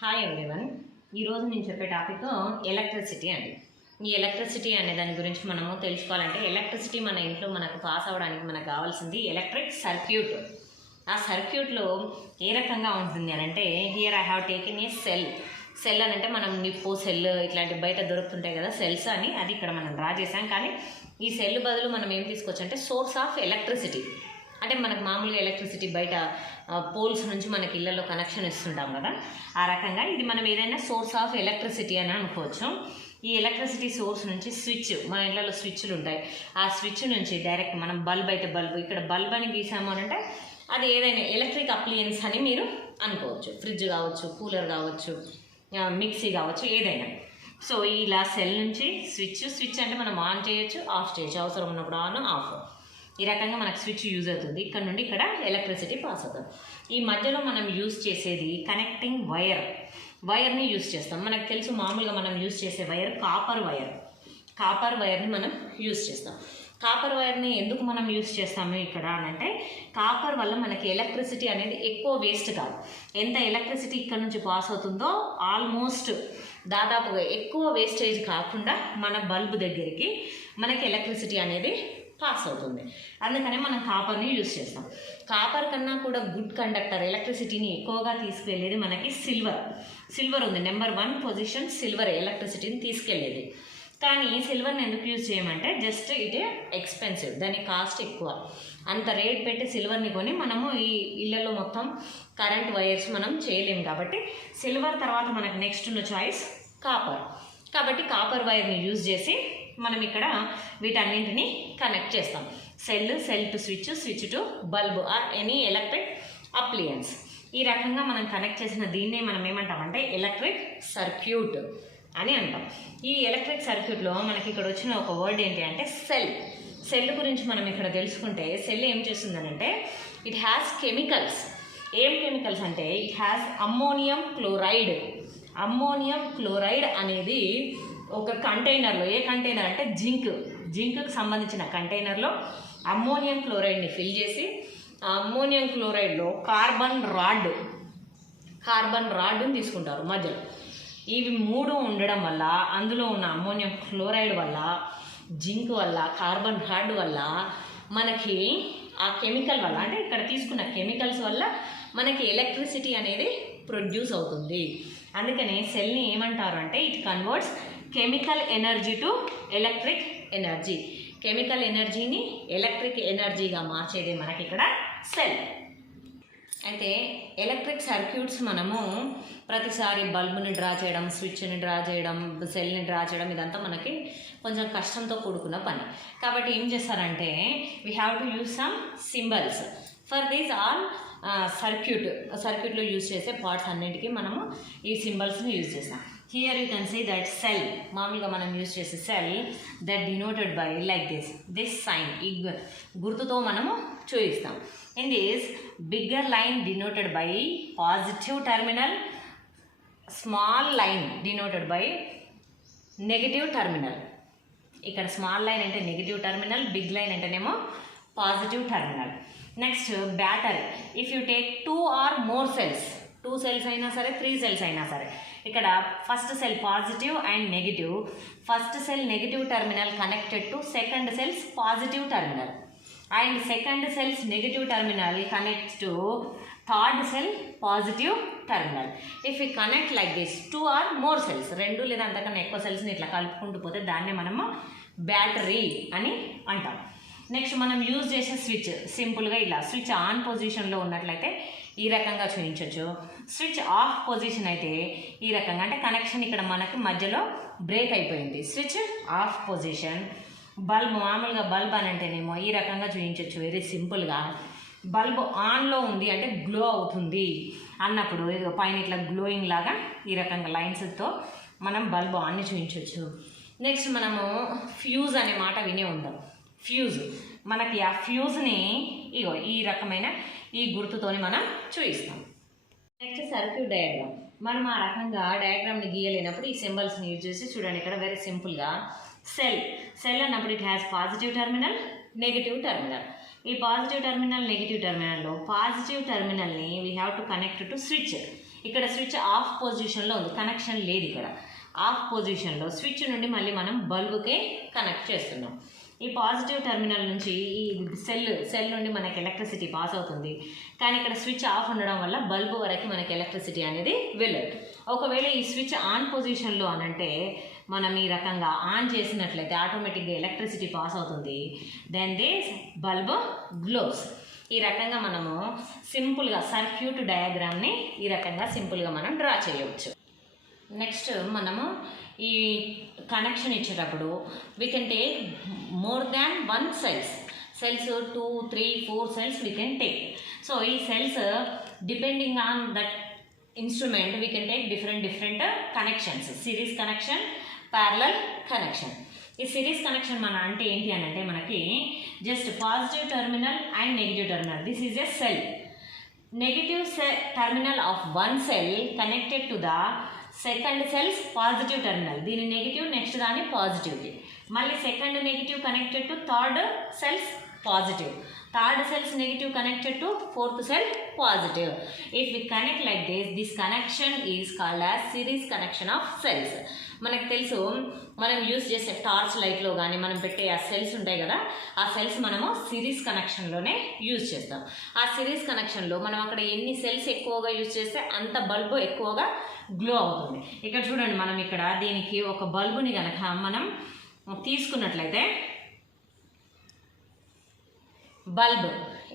Hi everyone. ఈరోజు నేను చెప్పే టాపిక్ ఎలక్ట్రిసిటీ అండి. ఈ ఎలక్ట్రిసిటీ అనే దాని గురించి మనము తెలుసుకోవాలంటే ఎలక్ట్రిసిటీ మన ఇంట్లో మనకు పాస్ అవ్వడానికి మనకు కావాల్సింది ఎలక్ట్రిక్ సర్క్యూట్. ఆ సర్క్యూట్లో ఏ రకంగా ఉంటుంది అని అంటే here I have taken a cell అని అంటే మనం నిప్పు సెల్ ఇట్లాంటి బయట దొరుకుతుంటాయి కదా సెల్స్ అని, అది ఇక్కడ మనం డ్రా చేసాం. కానీ ఈ సెల్ బదులు మనం ఏం తీసుకోవచ్చు అంటే సోర్స్ ఆఫ్ ఎలక్ట్రిసిటీ. అంటే మనకు మామూలుగా ఎలక్ట్రిసిటీ బయట పోల్స్ నుంచి మనకి ఇళ్లలో కనెక్షన్ ఇస్తుంటాం కదా, ఆ రకంగా ఇది మనం ఏదైనా సోర్స్ ఆఫ్ ఎలక్ట్రిసిటీ అని అనుకోవచ్చు. ఈ ఎలక్ట్రిసిటీ సోర్స్ నుంచి స్విచ్, మన ఇళ్లలో స్విచ్లు ఉంటాయి, ఆ స్విచ్ నుంచి డైరెక్ట్ మనం బల్బ్ అయితే బల్బ్, ఇక్కడ బల్బ్ అని గీసాము అని అంటే అది ఏదైనా ఎలక్ట్రిక్ అప్లయన్స్ అని మీరు అనుకోవచ్చు. ఫ్రిడ్జ్ కావచ్చు, కూలర్ కావచ్చు, మిక్సీ కావచ్చు, ఏదైనా. సో ఇలా సెల్ నుంచి స్విచ్ అంటే మనం ఆన్ చేయొచ్చు, ఆఫ్ చేయొచ్చు, అవసరం ఉన్నప్పుడు ఆన్ ఆఫ్, ఈ రకంగా మనకు స్విచ్ యూజ్ అవుతుంది. ఇక్కడ నుండి ఇక్కడ ఎలక్ట్రిసిటీ పాస్ అవుతుంది. ఈ మధ్యలో మనం యూజ్ చేసేది కనెక్టింగ్ వైర్ని యూజ్ చేస్తాం. మనకు తెలుసు మామూలుగా మనం యూజ్ చేసే వైర్ కాపర్ వైర్ని మనం యూజ్ చేస్తాం. కాపర్ వైర్ని ఎందుకు మనం యూజ్ చేస్తాము ఇక్కడ అని అంటే కాపర్ వల్ల మనకి ఎలక్ట్రిసిటీ అనేది ఎక్కువ వేస్ట్ కాదు. ఎంత ఎలక్ట్రిసిటీ ఇక్కడ నుంచి పాస్ అవుతుందో ఆల్మోస్ట్ దాదాపుగా ఎక్కువ వేస్టేజ్ కాకుండా మన బల్బ్ దగ్గరికి మనకి ఎలక్ట్రిసిటీ అనేది పాస్ అవుతుంది. అందుకనే మనం కాపర్ని యూజ్ చేస్తాం. కాపర్ కన్నా కూడా గుడ్ కండక్టర్, ఎలక్ట్రిసిటీని ఎక్కువగా తీసుకెళ్ళేది మనకి సిల్వర్ ఉంది. నెంబర్ 1 పొజిషన్ సిల్వర్ ఎలక్ట్రిసిటీని తీసుకెళ్ళేది. కానీ సిల్వర్ని ఎందుకు యూజ్ చేయమంటే జస్ట్ ఇదే ఎక్స్పెన్సివ్, దాని కాస్ట్ ఎక్కువ. అంత రేట్ పెట్టి సిల్వర్ని కొని మనము ఈ ఇళ్లలో మొత్తం కరెంట్ వైర్స్ మనం చేయలేము. కాబట్టి సిల్వర్ తర్వాత మనకు నెక్స్ట్ ఉన్న చాయిస్ కాపర్. కాబట్టి కాపర్ వైర్ని యూజ్ చేసి మనం ఇక్కడ వీటన్నింటినీ కనెక్ట్ చేస్తాం. Cell to switch to bulb or any electric appliance. ఈ రకంగా మనం కనెక్ట్ చేసిన దీన్నే మనం ఏమంటామంటే ఎలక్ట్రిక్ సర్క్యూట్ అని అంటాం. ఈ ఎలక్ట్రిక్ సర్క్యూట్లో మనకి ఇక్కడ వచ్చిన ఒక వర్డ్ ఏంటి అంటే సెల్ గురించి మనం ఇక్కడ తెలుసుకుంటే సెల్ ఏం చేస్తుందనంటే ఇట్ హ్యాస్ కెమికల్స్. ఏం కెమికల్స్ అంటే ఇట్ హ్యాస్ అమ్మోనియం క్లోరైడ్ అనేది ఒక కంటైనర్లో, ఏ కంటైనర్ అంటే జింక్కి సంబంధించిన కంటైనర్లో అమ్మోనియం క్లోరైడ్ని ఫిల్ చేసి ఆ అమ్మోనియం క్లోరైడ్లో కార్బన్ రాడ్ని తీసుకుంటారు మధ్యలో. ఇవి 3 ఉండడం వల్ల అందులో ఉన్న అమ్మోనియం క్లోరైడ్ వల్ల, జింక్ వల్ల, కార్బన్ రాడ్ వల్ల మనకి ఆ కెమికల్ వల్ల అంటే ఇక్కడ తీసుకున్న కెమికల్స్ వల్ల మనకి ఎలక్ట్రిసిటీ అనేది ప్రొడ్యూస్ అవుతుంది. అందుకనే సెల్ని ఏమంటారు అంటే it converts chemical energy to electric energy. Chemical ఎనర్జీని ఎలక్ట్రిక్ ఎనర్జీగా మార్చేది మనకి ఇక్కడ సెల్. అయితే ఎలక్ట్రిక్ సర్క్యూట్స్ మనము ప్రతిసారి బల్బుని డ్రా చేయడం, స్విచ్ని డ్రా చేయడం, సెల్ని డ్రా చేయడం ఇదంతా మనకి కొంచెం కష్టంతో కూడుకున్న పని. కాబట్టి ఏం చేస్తారంటే we have to use some symbols for these all సర్క్యూట్లో యూజ్ చేసే పార్ట్స్ అన్నిటికీ మనము ఈ సింబల్స్ని యూజ్ చేస్తాం. Here you can see that cell, మామూలుగా మనం యూజ్ చేసే cell that denoted by like this sign, ఈ గుర్తుతో మనము చూపిస్తాం. In this bigger line denoted by positive terminal, small line denoted by negative terminal. ఇక్కడ స్మాల్ లైన్ అంటే నెగిటివ్ టర్మినల్, బిగ్ లైన్ అంటేనేమో positive terminal. Next battery. If you take 2 or more cells, 2 cells అయినా సరే 3 cells అయినా సరే, ఇక్కడ first cell positive and negative, first cell negative terminal connected to second cell's positive terminal and second cells negative terminal connects to third cell positive terminal. If you connect like this 2 or more cells, 2 లేదా అంతకన్నా ఎక్కువ సెల్స్ని ఇట్లా కలుపుకుంటూ పోతే దాన్నే మనము battery అని అంటాం. నెక్స్ట్ మనం యూజ్ చేసే స్విచ్ సింపుల్గా ఇలా స్విచ్ ఆన్ పొజిషన్లో ఉన్నట్లయితే ఈ రకంగా చూపించవచ్చు. స్విచ్ ఆఫ్ పొజిషన్ అయితే ఈ రకంగా, అంటే కనెక్షన్ ఇక్కడ మనకి మధ్యలో బ్రేక్ అయిపోయింది, స్విచ్ ఆఫ్ పొజిషన్. బల్బ్, మామూలుగా బల్బ్ అని అంటేనేమో ఈ రకంగా చూపించవచ్చు వెరీ సింపుల్గా. బల్బ్ ఆన్లో ఉంది అంటే గ్లో అవుతుంది అన్నప్పుడు ఇది పైన ఇట్లా గ్లోయింగ్ లాగా ఈ రకంగా లైన్స్తో మనం బల్బ్ ఆన్ని చూపించవచ్చు. నెక్స్ట్ మనము ఫ్యూజ్ అనే మాట వినే ఉంటాం. ఫ్యూజ్, మనకి ఆ ఫ్యూజ్ని ఇగో ఈ రకమైన ఈ గుర్తుతోని మనం చూపిస్తాం. Next circuit diagram. మనం ఆ రకంగా డయాగ్రామ్ని గీయలేనప్పుడు ఈ సింబల్స్ని యూజ్ చేసి చూడండి. ఇక్కడ వెరీ సింపుల్గా సెల్ అన్నప్పుడు it has positive terminal, negative terminal. ఈ పాజిటివ్ టర్మినల్, నెగిటివ్ టర్మినల్లో పాజిటివ్ టర్మినల్ని we have to connect to switch. ఇక్కడ స్విచ్ ఆఫ్ పొజిషన్లో ఉంది, కనెక్షన్ లేదు. ఇక్కడ ఆఫ్ పొజిషన్లో స్విచ్ నుండి మళ్ళీ మనం బల్బుకే కనెక్ట్ చేస్తున్నాం. ఈ పాజిటివ్ టెర్మినల్ నుంచి ఈ సెల్ నుండి మనకి ఎలక్ట్రిసిటీ పాస్ అవుతుంది, కానీ ఇక్కడ స్విచ్ ఆఫ్ ఉండడం వల్ల బల్బు వరకు మనకి ఎలక్ట్రిసిటీ అనేది వెళ్ళదు. ఒకవేళ ఈ స్విచ్ ఆన్ పొజిషన్లో అనంటే మనం ఈ రకంగా ఆన్ చేసినట్లయితే ఆటోమేటిక్గా ఎలక్ట్రిసిటీ పాస్ అవుతుంది. Then this bulb glows. ఈ రకంగా మనము సింపుల్గా సర్క్యూట్ డయాగ్రామ్ని ఈ రకంగా సింపుల్గా మనం డ్రా చేయవచ్చు. నెక్స్ట్ మనము ఈ కనెక్షన్ ఇచ్చేటప్పుడు we can take more than 1 cells 2, 3, 4 cells we can take. So ఈ cells depending on that instrument we can take different connections. Series connection, parallel connection. ఈ సిరీస్ కనెక్షన్ మన అంటే ఏంటి అని అంటే మనకి just positive terminal and negative terminal. This is a cell. Negative terminal of 1 cell connected to the second cell's positive terminal. దీని negative, next దాని పాజిటివ్కి. మళ్ళీ second negative connected to third cells positive, third cells negative connected to fourth cell positive. If we connect like this connection is called as series connection of cells. మనకు తెలుసు మనం use చేసే torch లైట్లో కానీ మనం పెట్టే ఆ సెల్స్ ఉంటాయి కదా, ఆ సెల్స్ మనము సిరీస్ కనెక్షన్లోనే యూజ్ చేస్తాం. ఆ సిరీస్ కనెక్షన్లో మనం అక్కడ ఎన్ని సెల్స్ ఎక్కువగా యూజ్ చేస్తే అంత బల్బు ఎక్కువగా గ్లో అవుతుంది. ఇక్కడ చూడండి, మనం ఇక్కడ దీనికి ఒక బల్బుని కనుక మనం తీసుకున్నట్లయితే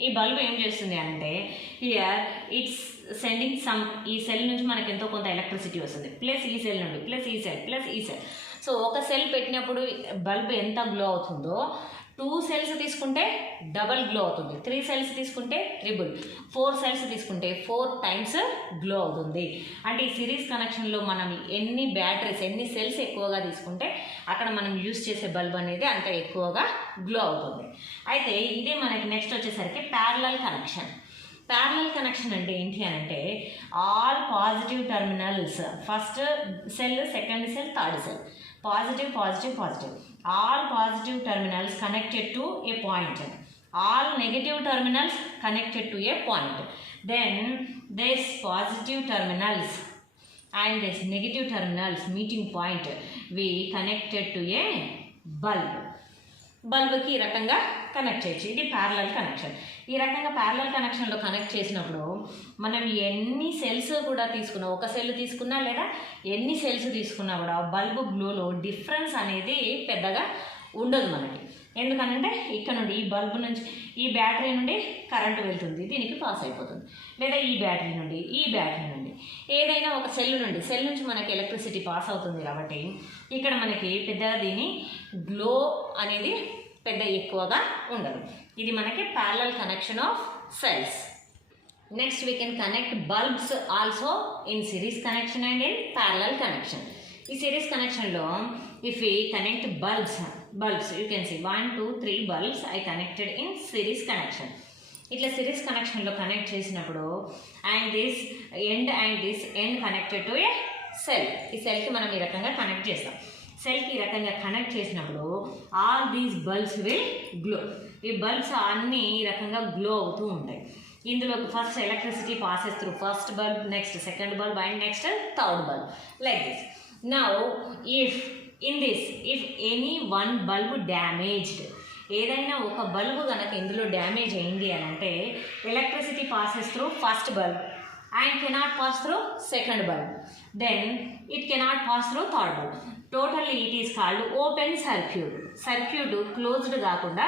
ఈ బల్బ్ ఏం చేస్తుంది అంటే హియర్ ఇట్స్ సెండింగ్ సమ్, ఈ సెల్ నుంచి మనకి ఎంతో కొంత ఎలక్ట్రిసిటీ వస్తుంది, ప్లస్ ఈ సెల్ నుండి ప్లస్ ఈ సెల్ ప్లస్ ఈ సెల్. సో ఒక సెల్ పెట్టినప్పుడు బల్బ్ ఎంత గ్లో అవుతుందో 2 సెల్స్ తీసుకుంటే డబల్ గ్లో అవుతుంది, 3 సెల్స్ తీసుకుంటే ట్రిపుల్, 4 సెల్స్ తీసుకుంటే 4 టైమ్స్ గ్లో అవుతుంది. అంటే ఈ సిరీస్ కనెక్షన్లో మనం ఎన్ని బ్యాటరీస్, ఎన్ని సెల్స్ ఎక్కువగా తీసుకుంటే అక్కడ మనం యూజ్ చేసే బల్బ్ అనేది అంత ఎక్కువగా గ్లో అవుతుంది. అయితే ఇదే మనకి నెక్స్ట్ వచ్చేసరికి ప్యారలల్ కనెక్షన్. ప్యారలల్ కనెక్షన్ అంటే ఏంటి అని అంటే all positive terminals, first cell, second cell, third cell, positive positive positive, all positive terminals connected to a point, all negative terminals connected to a point. Then this positive terminals and this negative terminals meeting point we connected to a bulb. బల్బ్కి ఈ రకంగా connect చేయొచ్చు. ఇది parallel connection. ఈ రకంగా parallel కనెక్షన్లో connect చేసినప్పుడు మనం ఎన్ని సెల్స్ కూడా తీసుకున్నా, ఒక సెల్ తీసుకున్నా లేదా ఎన్ని సెల్స్ తీసుకున్నా కూడా బల్బ్ గ్లోలో డిఫరెన్స్ అనేది పెద్దగా ఉండదు మనకి. ఎందుకనంటే ఇక్కడ నుండి ఈ బల్బ్ నుంచి, ఈ బ్యాటరీ నుండి కరెంటు వెళ్తుంది, దీనికి పాస్ అయిపోతుంది, లేదా ఈ బ్యాటరీ నుండి ఏదైనా ఒక సెల్ నుంచి మనకి ఎలక్ట్రిసిటీ పాస్ అవుతుంది. కాబట్టి ఇక్కడ మనకి పెద్దగా దీని గ్లో అనేది పెద్ద ఎక్కువగా ఉండదు. ఇది మనకి parallel connection of cells. Next we can connect bulbs also in series connection and in parallel connection. ఈ సిరీస్ కనెక్షన్లో if we connect bulbs you can see 1, 2, 3 bulbs I connected in series connection. ఇట్లా series కనెక్షన్లో connect చేసినప్పుడు and this end connected to a cell. ఈ సెల్కి మనం ఈ రకంగా కనెక్ట్ చేస్తాం. సెల్కి ఈ రకంగా కనెక్ట్ చేసినప్పుడు all these bulbs will glow. ఈ బల్బ్స్ అన్నీ ఈ రకంగా గ్లో అవుతూ ఉంటాయి. ఇందులో first electricity passes through first bulb, next second bulb and next third bulb like this. Now if any one bulb damaged, ఏదైనా ఒక బల్బు కనుక ఇందులో డ్యామేజ్ అయింది అని అంటే electricity passes through first bulb and cannot pass through second bulb, then it cannot pass through third bulb. Totally it is called open circuit. Circuit closed కాకుండా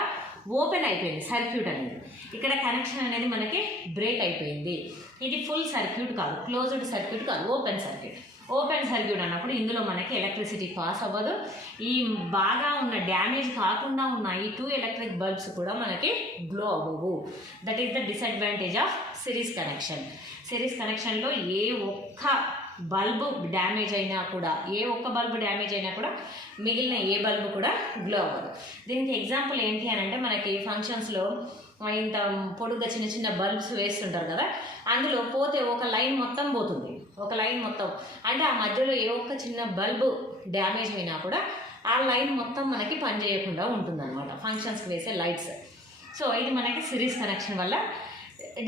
open అయిపోయింది circuit అనేది. ఇక్కడ కనెక్షన్ అనేది మనకి బ్రేక్ అయిపోయింది. ఇది ఫుల్ సర్క్యూట్ కాదు, closed circuit కాదు, ఓపెన్ సర్క్యూట్. ఓపెన్ సర్క్యూట్ అన్నప్పుడు ఇందులో మనకి ఎలక్ట్రిసిటీ పాస్ అవ్వదు. ఈ బాగా ఉన్న డ్యామేజ్ కాకుండా ఉన్న ఈ 2 ఎలక్ట్రిక్ బల్బ్స్ కూడా మనకి గ్లో అవ్వవు. That is the disadvantage of series connection. Series కనెక్షన్లో ఏ ఒక్క బల్బు డ్యామేజ్ అయినా కూడా మిగిలిన ఏ బల్బు కూడా గ్లో అవ్వదు. దీనికి ఎగ్జాంపుల్ ఏంటి అని అంటే మనకి ఫంక్షన్స్లో ఇంత పొడుగ్గా చిన్న చిన్న బల్బ్స్ వేస్తుంటారు కదా, అందులో పోతే ఒక లైన్ మొత్తం పోతుంది, అంటే ఆ మధ్యలో ఏ ఒక్క చిన్న బల్బు డ్యామేజ్ అయినా కూడా ఆ లైన్ మొత్తం మనకి పనిచేయకుండా ఉంటుందన్నమాట, ఫంక్షన్స్కి వేసే లైట్స్. సో ఇది మనకి సిరీస్ కనెక్షన్ వల్ల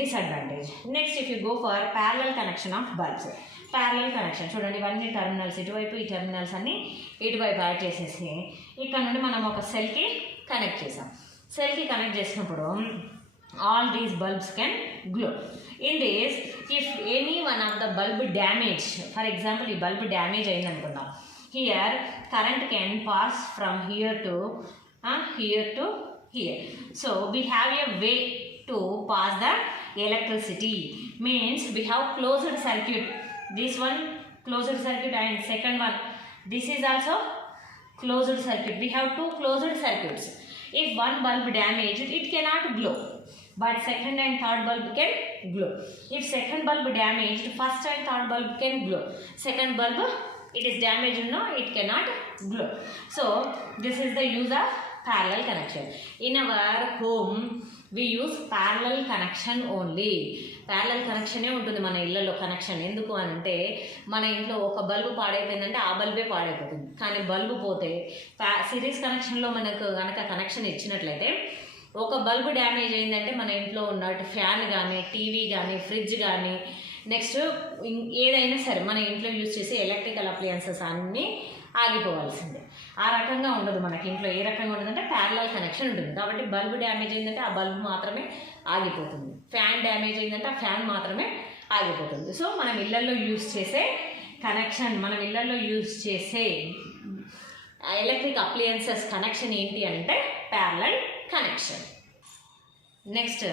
disadvantage. Next if you go for parallel connection of bulbs. Parallel connection చూడండి, ఇవన్నీ టర్మినల్స్ ఇటువైపు, ఈ టర్మినల్స్ అన్ని ఇటువైపు యాడ్ చేసేసి ఇక్కడ నుండి మనం ఒక సెల్కి కనెక్ట్ చేసాం. సెల్కి కనెక్ట్ చేసినప్పుడు all these bulbs can glow. In this, if any one of the bulb damage, for example, ఈ bulb damage అయింది అనుకుందాం, here current can pass from here to here. So we have a way to pass the electricity. Means we have closed circuit. This one closed circuit and second one, this is also closed circuit. We have two closed circuits. If one bulb damaged, it cannot glow, but second and third bulb can glow. If second bulb damaged, first and third bulb can glow. Second bulb, it is damaged, no, it cannot glow. So this is the use of parallel connection. In our home we use parallel connection only. Parallel కనెక్షనే ఉంటుంది మన ఇళ్ళల్లో connection. ఎందుకు అని అంటే మన ఇంట్లో ఒక బల్బు పాడైపోయిందంటే ఆ బల్బే పాడైపోతుంది. కానీ బల్బు పోతే సిరీస్ కనెక్షన్లో మనకు కనుక కనెక్షన్ ఇచ్చినట్లయితే ఒక బల్బు డ్యామేజ్ అయిందంటే మన ఇంట్లో ఉన్నట్టు ఫ్యాన్ కానీ, టీవీ కానీ, ఫ్రిడ్జ్ కానీ, నెక్స్ట్ ఏదైనా సరే మన ఇంట్లో యూజ్ చేసే ఎలక్ట్రికల్ అప్లయన్సెస్ అన్నీ ఆగిపోవాల్సిందే. ఆ రకంగా ఉండదు మనకి ఇంట్లో. ఏ రకంగా ఉండదంటే ప్యారలల్ కనెక్షన్ ఉంటుంది. కాబట్టి బల్బు డ్యామేజ్ అయిందంటే ఆ బల్బు మాత్రమే ఆగిపోతుంది. ఫ్యాన్ డ్యామేజ్ అయిందంటే ఆ ఫ్యాన్ మాత్రమే ఆగిపోతుంది. సో మనం ఇళ్ళల్లో యూజ్ చేసే కనెక్షన్, మనం ఇళ్ళల్లో యూజ్ చేసే ఎలక్ట్రిక్ అప్లయన్సెస్ కనెక్షన్ ఏంటి అంటే parallel connection. Next,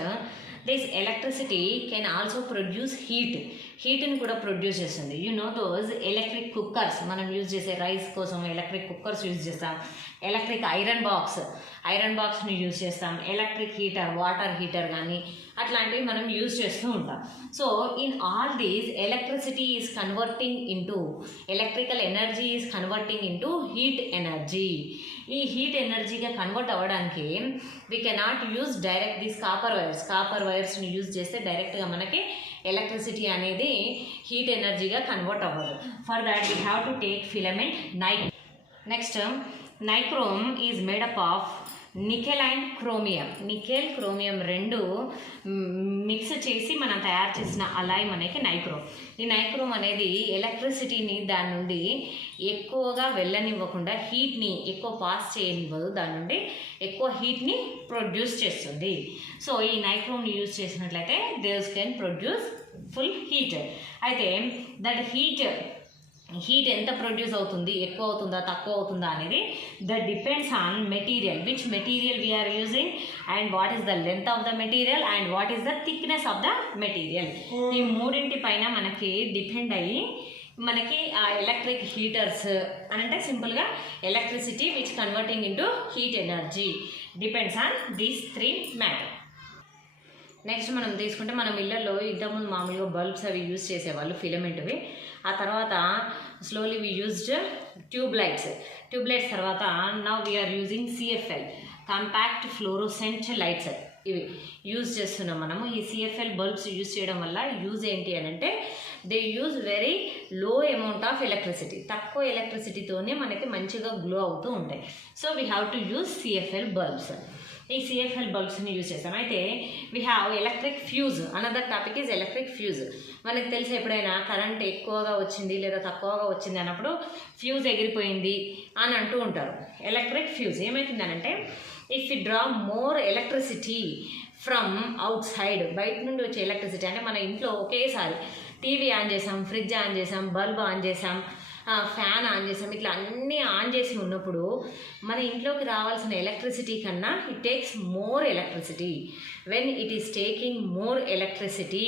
this electricity can also produce హీట్ని కూడా ప్రొడ్యూస్ చేస్తుంది. You know those electric cookers, మనం యూజ్ చేసే రైస్ కోసం ఎలక్ట్రిక్ కుక్కర్స్ యూజ్ చేస్తాం. ఎలక్ట్రిక్ ఐరన్ బాక్స్ని యూజ్ చేస్తాం. ఎలక్ట్రిక్ హీటర్, వాటర్ హీటర్ కానీ అట్లాంటివి మనం యూజ్ చేస్తూ ఉంటాం. So in all these electricity is converting into, electrical energy is converting into heat energy. ఈ హీట్ ఎనర్జీగా కన్వర్ట్ అవ్వడానికి we cannot use direct these copper వైర్స్ని యూజ్ చేస్తే డైరెక్ట్గా మనకి ఎలక్ట్రిసిటీ అనేది హీట్ ఎనర్జీగా కన్వర్ట్ అవ్వదు. For that we have to take filament next, nichrome is made up of nickel and chromium. Nickel, chromium రెండు మిక్స్ చేసి మనం తయారు చేసిన అలాయ్ మనకి నైక్రోమ్. ఈ నైక్రోమ్ అనేది ఎలక్ట్రిసిటీని దాని నుండి ఎక్కువగా వెళ్ళనివ్వకుండా, హీట్ని ఎక్కువ పాస్ చేయనివ్వదు, దాని నుండి ఎక్కువ హీట్ని ప్రొడ్యూస్ చేస్తుంది. సో ఈ నైక్రోమ్ని యూజ్ చేసినట్లయితే these can produce full heat. అయితే దట్ హీట్ ఎంత ప్రొడ్యూస్ అవుతుంది, ఎక్కువ అవుతుందా తక్కువ అవుతుందా అనేది that depends on material, which material we are using and what is the length of the material and what is the thickness of the material. ఈ మూడింటి పైన మనకి డిపెండ్ అయ్యి మనకి ఆ ఎలక్ట్రిక్ హీటర్స్ అంటే సింపుల్గా electricity which converting into heat energy depends on these 3 matter. Next మనం తీసుకుంటే మనం ఇళ్ళల్లో ఇంతకుముందు మామూలుగా బల్బ్స్ అవి యూజ్ చేసేవాళ్ళు ఫిలమెంట్వి. ఆ తర్వాత slowly we used tube lights తర్వాత now we are using CFL, compact fluorescent lights, ఇవి యూజ్ చేస్తున్నాం మనము. ఈ CFL బల్బ్స్ యూజ్ చేయడం వల్ల యూజ్ ఏంటి అని అంటే they use very low amount of electricity, తక్కువ ఎలక్ట్రిసిటీతోనే మనకి మంచిగా గ్లో అవుతూ ఉంటాయి. So we have to use CFL bulbs. ఈ CFL బల్బ్స్ని యూజ్ చేస్తాం. అయితే we have electric fuse. Another topic is electric fuse. మనకు తెలిసి ఎప్పుడైనా కరెంట్ ఎక్కువగా వచ్చింది లేదా తక్కువగా వచ్చింది అన్నప్పుడు ఫ్యూజ్ ఎగిరిపోయింది అని అంటూ ఉంటారు. ఎలక్ట్రిక్ ఫ్యూజ్ ఏమవుతుందనంటే if you draw more electricity from outside, బయట నుండి వచ్చే ఎలక్ట్రిసిటీ అంటే మన ఇంట్లో ఒకేసారి టీవీ ఆన్ చేసాం, ఫ్రిడ్జ్ ఆన్ చేసాం, బల్బ్ ఆన్ చేసాం, ఫ్యాన్ ఆన్ చేసాం, ఇట్లా అన్నీ ఆన్ చేసి ఉన్నప్పుడు మన ఇంట్లోకి రావాల్సిన ఎలక్ట్రిసిటీ కన్నా it takes more electricity. When it is taking more electricity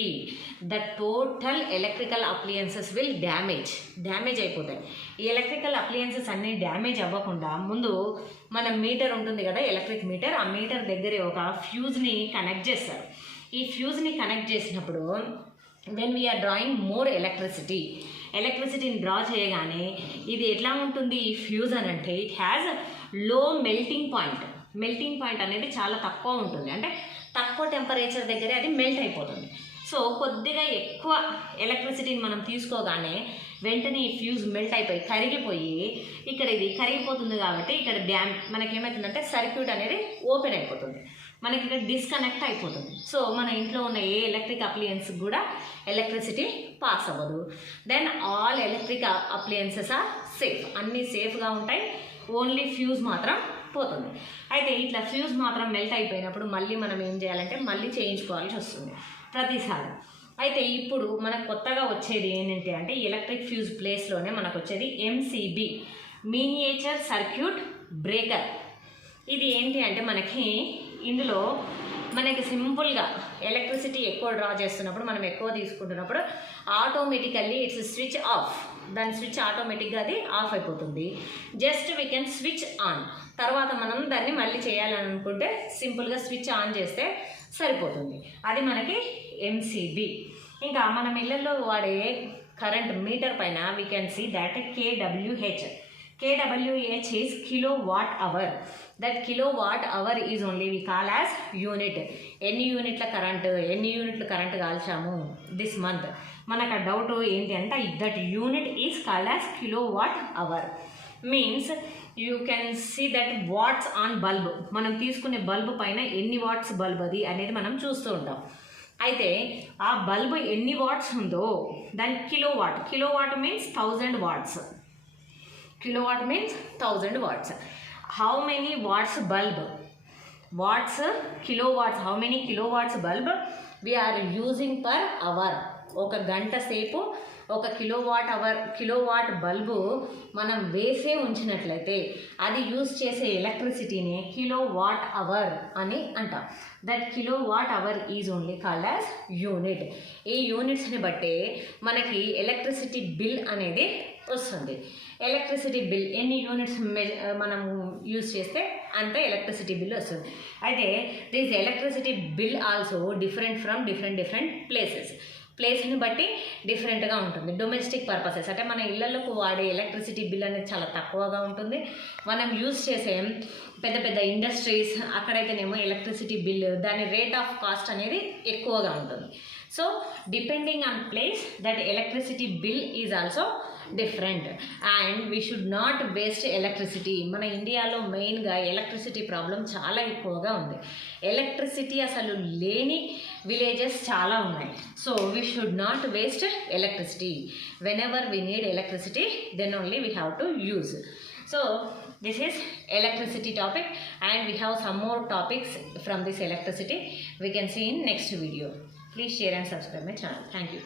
the total electrical appliances will damage అయిపోతాయి. ఈ ఎలక్ట్రికల్ అప్లయన్సెస్ అన్నీ డ్యామేజ్ అవ్వకుండా ముందు మన మీటర్ ఉంటుంది కదా, ఎలక్ట్రిక్ మీటర్, ఆ మీటర్ దగ్గరే ఒక ఫ్యూజ్ని కనెక్ట్ చేస్తారు. ఈ ఫ్యూజ్ని కనెక్ట్ చేసినప్పుడు వెన్ వీఆర్ డ్రాయింగ్ మోర్ ఎలక్ట్రిసిటీని డ్రా చేయగానే ఇది ఎట్లా ఉంటుంది ఈ ఫ్యూజ్ అని అంటే it has low melting point అనేది చాలా తక్కువ ఉంటుంది. అంటే తక్కువ టెంపరేచర్ దగ్గరే అది మెల్ట్ అయిపోతుంది. సో కొద్దిగా ఎక్కువ ఎలక్ట్రిసిటీని మనం తీసుకోగానే వెంటనే ఈ ఫ్యూజ్ మెల్ట్ అయిపోయి కరిగిపోయి ఇక్కడ ఇది కరిగిపోతుంది. కాబట్టి ఇక్కడ మనకేమవుతుందంటే సర్క్యూట్ అనేది ఓపెన్ అయిపోతుంది. మనకి ఇక్కడ డిస్కనెక్ట్ అయిపోతుంది. సో మన ఇంట్లో ఉన్న ఏ ఎలక్ట్రిక్ అప్లయన్స్ కూడా ఎలక్ట్రిసిటీ పాస్ అవ్వదు. Then all electric appliances are safe, అన్నీ సేఫ్గా ఉంటాయి. ఓన్లీ ఫ్యూజ్ మాత్రం పోతుంది. అయితే ఇట్లా ఫ్యూజ్ మాత్రం మెల్ట్ అయిపోయినప్పుడు మళ్ళీ మనం ఏం చేయాలంటే మళ్ళీ చేయించుకోవాల్సి వస్తుంది ప్రతిసారి. అయితే ఇప్పుడు మనకు కొత్తగా వచ్చేది ఏంటంటే అంటే ఎలక్ట్రిక్ ఫ్యూజ్ ప్లేస్లోనే మనకు వచ్చేది MCB, మినియేచర్ సర్క్యూట్ బ్రేకర్. ఇది ఏంటి అంటే మనకి ఇందులో మనకి సింపుల్గా ఎలక్ట్రిసిటీ ఎక్కువ డ్రా చేస్తున్నప్పుడు, మనం ఎక్కువ తీసుకుంటున్నప్పుడు ఆటోమేటికల్లీ ఇట్స్ స్విచ్ ఆఫ్. దాని స్విచ్ ఆటోమేటిక్గా అది ఆఫ్ అయిపోతుంది. Just we can switch on. తర్వాత మనం దాన్ని మళ్ళీ చేయాలని అనుకుంటే సింపుల్గా స్విచ్ ఆన్ చేస్తే సరిపోతుంది. అది మనకి MCB. ఇంకా మనం ఇళ్ళల్లో వాడే కరెంట్ మీటర్ పైన we can see that KWH. KWH is kilowatt hour. That kilowatt hour is only we call as unit. ఎన్ని యూనిట్ల కరెంట్ కాల్చాము దిస్ మంత్, మనకు ఆ డౌట్ ఏంటి అంటే that unit is called as kilowatt hour. Means you can see that watts on bulb. మనం తీసుకునే bulb పైన ఎన్ని వాట్స్ బల్బ్ అది అనేది మనం చూస్తూ ఉంటాం. అయితే ఆ బల్బ్ ఎన్ని వాట్స్ ఉందో దాని kilowatt means 1000 watts. Kilowatt means 1000 watts. How many watts bulb? Watts, kilowatts. How many kilowatts bulb we are using per hour? ఒక గంట సేపు ఒక కిలోవాట్ బల్బు మనం వేసే ఉంచినట్లయితే అది యూజ్ చేసే ఎలక్ట్రిసిటీని కిలోవాట్ అవర్ అని అంటాం. That kilowatt hour is only called as unit. ఈ యూనిట్స్ని బట్టే మనకి ఎలక్ట్రిసిటీ బిల్ అనేది వస్తుంది. ఎలక్ట్రిసిటీ బిల్ ఎన్ని యూనిట్స్ మనం యూజ్ చేస్తే అంత ఎలక్ట్రిసిటీ బిల్ వస్తుంది. అయితే this electricity bill also different from different ప్లేస్ని బట్టి డిఫరెంట్గా ఉంటుంది. డొమెస్టిక్ పర్పసెస్ అంటే మన ఇళ్లకు వాడే ఎలక్ట్రిసిటీ బిల్ అనేది చాలా తక్కువగా ఉంటుంది. మనం యూజ్ చేసే పెద్ద ఇండస్ట్రీస్ అక్కడైతేనేమో ఎలక్ట్రిసిటీ బిల్ దాని రేట్ ఆఫ్ కాస్ట్ అనేది ఎక్కువగా ఉంటుంది. So depending on place that electricity bill is also different. And we should not waste electricity. మన ఇండియాలో మెయిన్గా ఎలక్ట్రిసిటీ ప్రాబ్లం చాలా ఎక్కువగా ఉంది. ఎలక్ట్రిసిటీ అసలు లేని విలేజెస్ చాలా ఉన్నాయి. So we should not waste electricity. Whenever we need electricity then only we have to use. So this is electricity topic, and we have some more topics from this electricity we can see in next video. Please share and subscribe my channel. Thank you.